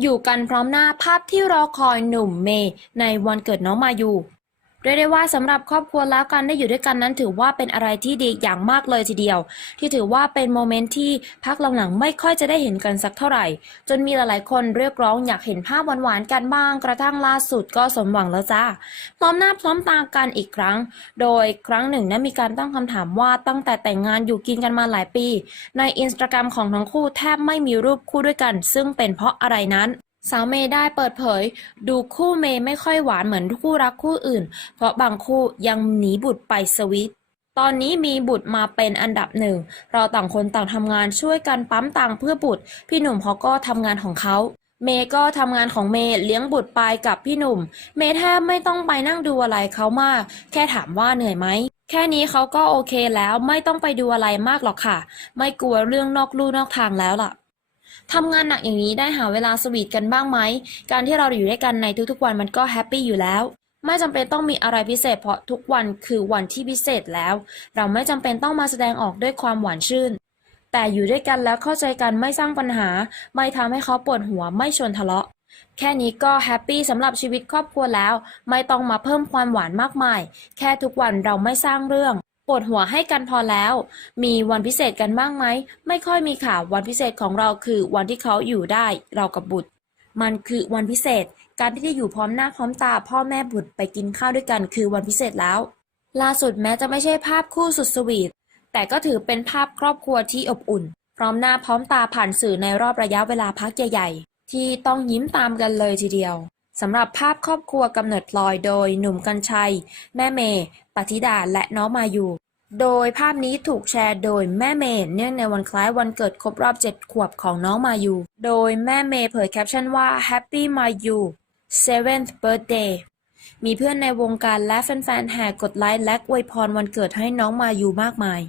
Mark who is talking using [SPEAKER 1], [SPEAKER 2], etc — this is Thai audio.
[SPEAKER 1] อยู่กันพร้อมหน้าภาพที่รอคอยหนุ่มเมย์ในวันเกิดน้องมายู เรียกได้ว่าสำหรับครอบครัวแล้วการได้อยู่ด้วยกันนั้นถือว่าเป็นอะไรที่ดีอย่างมากเลยทีเดียว ที่ถือว่าเป็นโมเมนต์ที่พักหลังๆไม่ค่อยจะได้เห็นกันสักเท่าไหร่ จนมีหลายๆคนเรียกร้องอยากเห็นภาพหวานๆกันบ้าง กระทั่งล่าสุดก็สมหวังแล้วจ้าพร้อมหน้าพร้อมตากันอีกครั้ง โดยครั้งหนึ่งนั้นมีการตั้งคำถามว่าตั้งแต่แต่งงานอยู่กินกันมาหลายปี ในอินสตาแกรมของทั้งคู่แทบไม่มีรูปคู่ด้วยกัน ซึ่งเป็นเพราะอะไรนั้น สาวเมย์ได้เปิดเผย ดูคู่เมย์ไม่ค่อยหวานเหมือนคู่รักคู่อื่น เพราะบางคู่ยังหนีบุตรไปสวิตตอนนี้มีบุตรมาเป็นอันดับหนึ่ง เราต่างคนต่างทำงานช่วยกันปั๊มตังเพื่อบุตร พี่หนุ่มเขาก็ทำงานของเขา เมย์ก็ทำงานของเมย์เลี้ยงบุตรไปกับพี่หนุ่ม เมย์แทบไม่ต้องไปนั่งดูอะไรเขามาก แค่ถามว่าเหนื่อยไหม แค่นี้เขาก็โอเคแล้วไม่ต้องไปดูอะไรมากหรอกค่ะ ไม่กลัวเรื่องนอกลู่นอกทางแล้วล่ะ ทำงานหนักอย่างนี้ได้หาเวลาสวีทกันบ้างไหม การที่เราอยู่ด้วยกันในทุกๆวันมันก็แฮปปี้อยู่แล้ว ไม่จำเป็นต้องมีอะไรพิเศษเพราะทุกวันคือวันที่พิเศษแล้ว เราไม่จำเป็นต้องมาแสดงออกด้วยความหวานชื่น แต่อยู่ด้วยกันแล้วเข้าใจกันไม่สร้างปัญหา ไม่ทำให้เขาปวดหัวไม่ชวนทะเลาะ แค่นี้ก็แฮปปี้สำหรับชีวิตครอบครัวแล้ว ไม่ต้องมาเพิ่มความหวานมากมาย แค่ทุกวันเราไม่สร้างเรื่อง ปวดหัวให้กันพอแล้ว มีวันพิเศษกันบ้างไหม ไม่ค่อยมีค่ะ วันพิเศษของเราคือวันที่เขาอยู่ได้เรากับบุตร มันคือวันพิเศษ การที่ได้อยู่พร้อมหน้าพร้อมตา พ่อแม่บุตรไปกินข้าวด้วยกันคือวันพิเศษแล้ว ล่าสุดแม้จะไม่ใช่ภาพคู่สุดสวีท แต่ก็ถือเป็นภาพครอบครัวที่อบอุ่น พร้อมหน้าพร้อมตาผ่านสื่อในรอบระยะเวลาพักใหญ่ๆที่ต้องยิ้มตามกันเลยทีเดียว สำหรับภาพครอบครัวกำเนิดพลอยโดยหนุ่มกัญชัย แม่เมย์ปฏิดาและน้องมายูโดยภาพนี้ถูกแชร์โดยแม่เมย์เนื่องในวันคล้ายวันเกิดครบรอบ 7 ขวบของน้องมายูโดยแม่เมย์เผยแคปชั่นว่า Happy Mayu 7th birthday มีเพื่อนในวงการและแฟนๆแห่กดไลค์และอวยพรวันเกิดให้น้องมายูมากมาย